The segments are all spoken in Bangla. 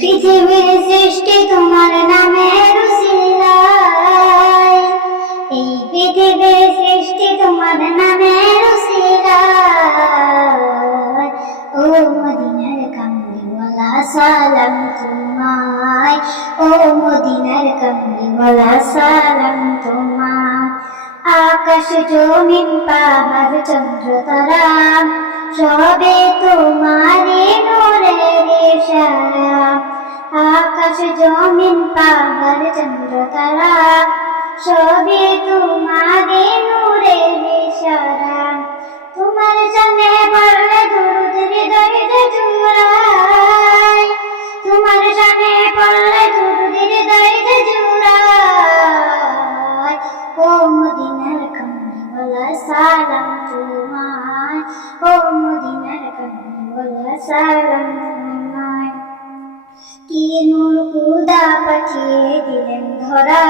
পৃথিবীর সৃষ্টি তোমার নামের উসিলায় এই পৃথিবীর সৃষ্টি তোমার নামের উসিলায় ও মদিনার কামলিওয়ালা, সালাম তোমায়। ও মদিনার কামলিওয়ালা, সালাম তোমায়। আকাশ জমিন, পাহাড়, চন্দ্র, তারা। সবে তোমারে জমিন পাহাড় চন্দ্র তারা সবে তোমারে নূরের ইশারা তোমার জানে পড়লে দুরুদ হৃদয় জুড়ায় তোমার জানে পড়লে দুরুদ হৃদয় জুড়ায় ও মদিনার কমলিওয়ালা সালাম তোমায় ও মদিনার কমলিওয়ালা সালাম ধরা,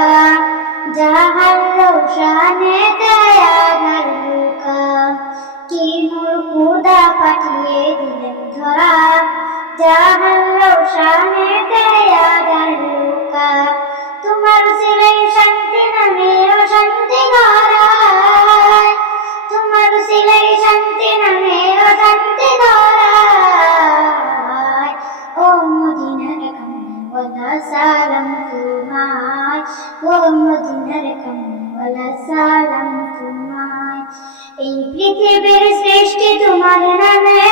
যাহার রোশানে দয়া ঢালুকা কি নূর খুদা পাঠিয়ে দিলেন ধরা, যাহার রোশানে দয়া ঢালুকা তোমায় ও মদিনার কমলওয়ালা সালাম তোমায় এই পৃথিবীর সৃষ্টি তোমার নামে